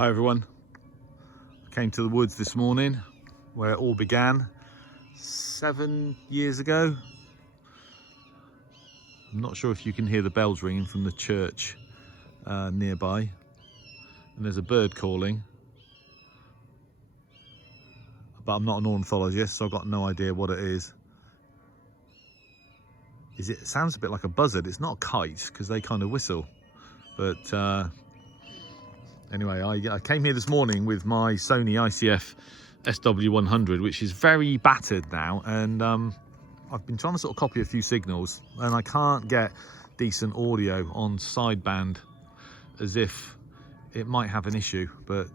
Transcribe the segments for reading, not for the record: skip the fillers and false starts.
Hi everyone, I came to the woods this morning where it all began 7 years ago. I'm not sure if you can hear the bells ringing from the church nearby, and there's a bird calling, but I'm not an ornithologist, so I've got no idea what it is. It sounds a bit like a buzzard. It's not a kite because they kind of whistle, but anyway, I came here this morning with my Sony ICF-SW100, which is very battered now, and I've been trying to sort of copy a few signals, and I can't get decent audio on sideband, as if it might have an issue, but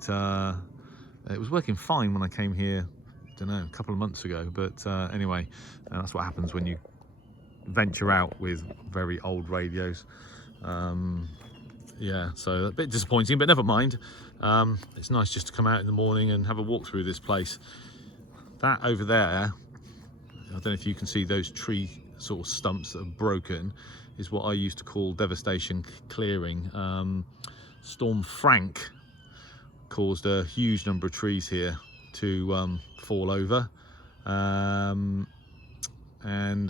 it was working fine when I came here, I don't know, a couple of months ago. But anyway, that's what happens when you venture out with very old radios. Yeah, so a bit disappointing, but never mind. It's nice just to come out in the morning and have a walk through this place. That over there, I don't know if you can see those tree sort of stumps that are broken, is what I used to call devastation clearing. Storm Frank caused a huge number of trees here to fall over. And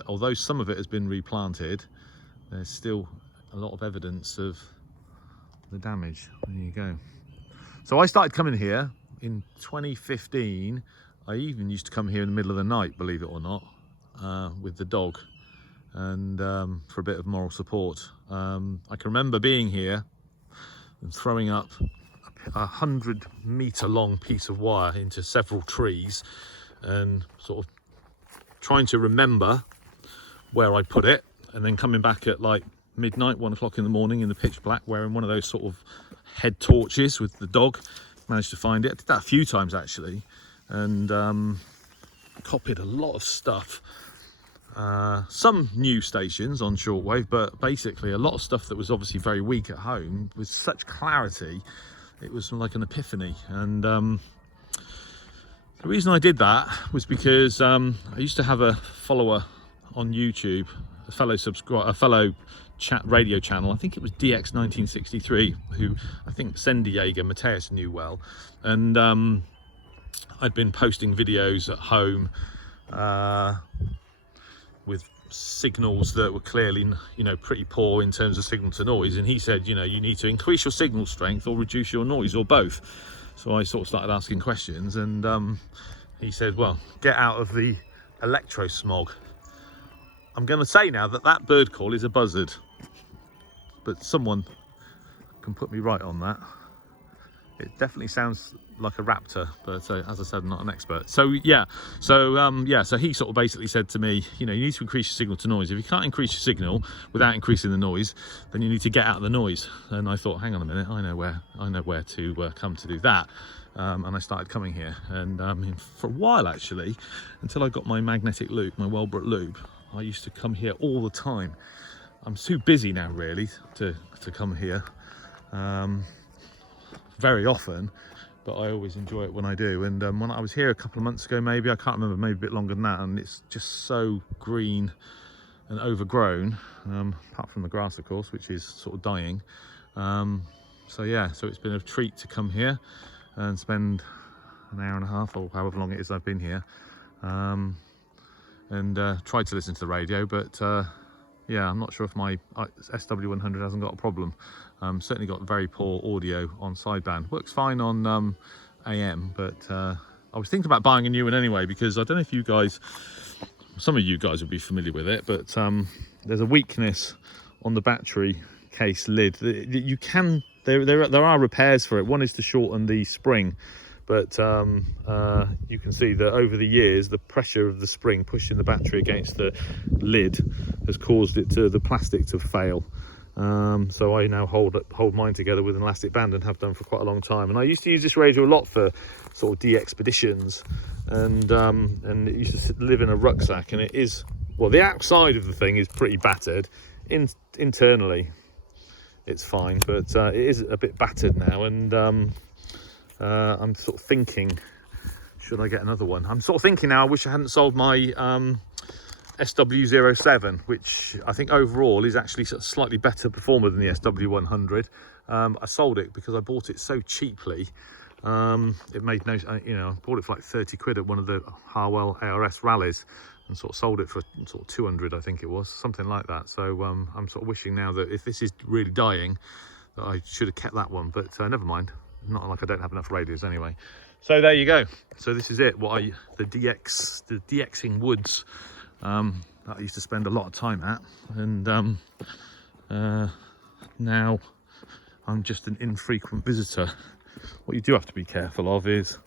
although some of it has been replanted, there's still a lot of evidence of the damage. There you go. So I started coming here in 2015. I even used to come here in the middle of the night, believe it or not, with the dog, and for a bit of moral support. I can remember being here and throwing up a 100-meter long piece of wire into several trees and sort of trying to remember where I put it, and then coming back at like midnight, 1 o'clock in the morning in the pitch black, wearing one of those sort of head torches with the dog. Managed to find it. I did that a few times actually, and copied a lot of stuff. Some new stations on shortwave, but basically a lot of stuff that was obviously very weak at home with such clarity. It was like an epiphany. And the reason I did that was because I used to have a follower on YouTube, a fellow chat radio channel. I think it was DX 1963, who I think Sendiega Mateus knew well, and I'd been posting videos at home with signals that were clearly, pretty poor in terms of signal to noise, and he said, you need to increase your signal strength or reduce your noise, or both. So I sort of started asking questions, and he said, well, get out of the electro smog. I'm going to say now that that bird call is a buzzard, but someone can put me right on that. It definitely sounds like a raptor, but as I said, I'm not an expert. So so he sort of basically said to me, you need to increase your signal to noise. If you can't increase your signal without increasing the noise, then you need to get out of the noise. And I thought, hang on a minute, I know where to come to do that. And I started coming here, and for a while actually, until I got my magnetic loop, my Welbrook loop, I used to come here all the time. I'm too busy now really to come here very often, but I always enjoy it when I do. And when I was here a couple of months ago, maybe, I can't remember, maybe a bit longer than that, and it's just so green and overgrown, apart from the grass of course, which is sort of dying. So yeah, so it's been a treat to come here and spend an hour and a half or however long it is I've been here, and tried to listen to the radio, but yeah, I'm not sure if my SW100 hasn't got a problem. Certainly got very poor audio on sideband. Works fine on AM, but I was thinking about buying a new one anyway, because I don't know if you guys, some of you guys would be familiar with it, but there's a weakness on the battery case lid. You can, there are repairs for it. One is to shorten the spring, but you can see that over the years the pressure of the spring pushing the battery against the lid has caused the plastic to fail. So I now hold mine together with an elastic band, and have done for quite a long time. And I used to use this radio a lot for sort of de-expeditions, and it used to live in a rucksack, and it is, well, the outside of the thing is pretty battered. Internally it's fine, but it is a bit battered now, and I'm sort of thinking, should I get another one? I'm sort of thinking now, I wish I hadn't sold my SW07, which I think overall is actually sort of slightly better performer than the SW100. I sold it because I bought it so cheaply. It made no, you know, I bought it for like 30 quid at one of the Harwell ARS rallies and sort of sold it for sort of 200, I think it was, something like that. So I'm sort of wishing now that if this is really dying, that I should have kept that one, but never mind. Not like I don't have enough radios anyway. So there you go. So this is it. The DXing woods that I used to spend a lot of time at, and now I'm just an infrequent visitor. What you do have to be careful of is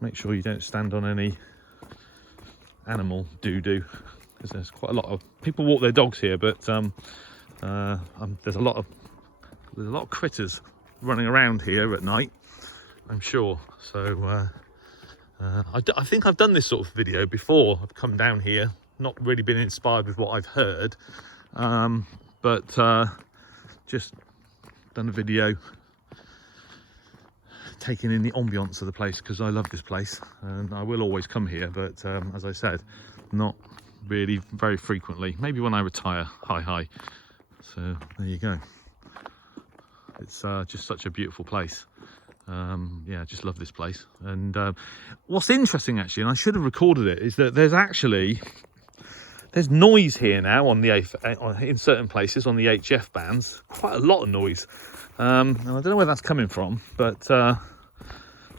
make sure you don't stand on any animal doo-doo, because there's quite a lot of people walk their dogs here, but there's a lot of critters running around here at night, I'm sure. So I think I've done this sort of video before. I've come down here, not really been inspired with what I've heard, but just done a video taking in the ambience of the place, because I love this place and I will always come here, but as I said, not really very frequently. Maybe when I retire. Hi. So there you go. It's just such a beautiful place. Yeah, I just love this place. And what's interesting actually, and I should have recorded it, is that there's noise here now on the in certain places on the HF bands. Quite a lot of noise. And I don't know where that's coming from, but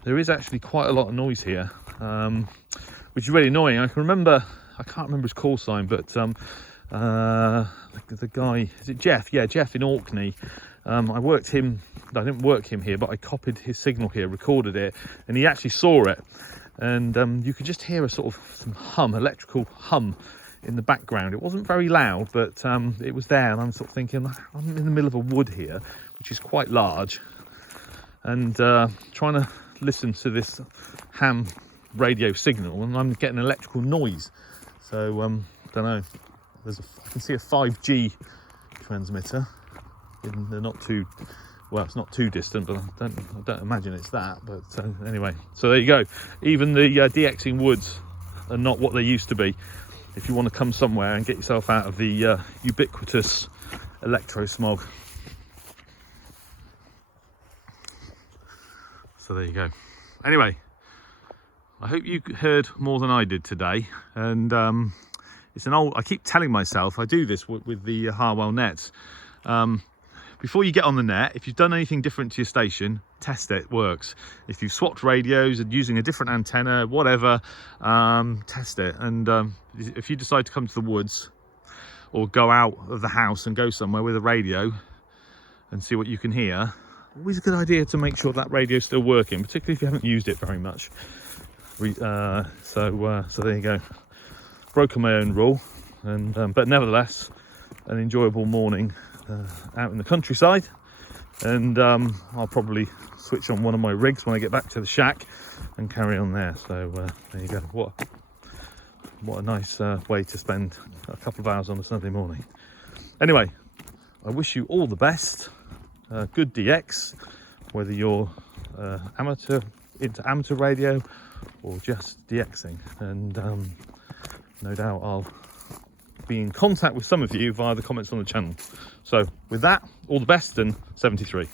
there is actually quite a lot of noise here, which is really annoying. I can't remember his call sign, but the guy, is it Jeff? Yeah, Jeff in Orkney. I didn't work him here, but I copied his signal here, recorded it, and he actually saw it. And you could just hear a sort of some electrical hum in the background. It wasn't very loud, but it was there, and I'm sort of thinking, I'm in the middle of a wood here, which is quite large, and trying to listen to this ham radio signal, and I'm getting electrical noise. So don't know. I can see a 5G transmitter. They're not too well. It's not too distant, but I don't imagine it's that. But anyway, so there you go. Even the DXing woods are not what they used to be. If you want to come somewhere and get yourself out of the ubiquitous electro smog. So there you go. Anyway, I hope you heard more than I did today. And I keep telling myself, I do this with the Harwell nets. Before you get on the net, if you've done anything different to your station, test it works. If you've swapped radios and using a different antenna, whatever, test it. And if you decide to come to the woods or go out of the house and go somewhere with a radio and see what you can hear, always a good idea to make sure that radio's still working, particularly if you haven't used it very much. So there you go. Broken my own rule, and but nevertheless, an enjoyable morning out in the countryside. And I'll probably switch on one of my rigs when I get back to the shack and carry on there. So there you go. What a nice way to spend a couple of hours on a Sunday morning. Anyway, I wish you all the best. Good DX, whether you're into amateur radio or just DXing. And no doubt I'll be in contact with some of you via the comments on the channel. So with that, all the best, and 73.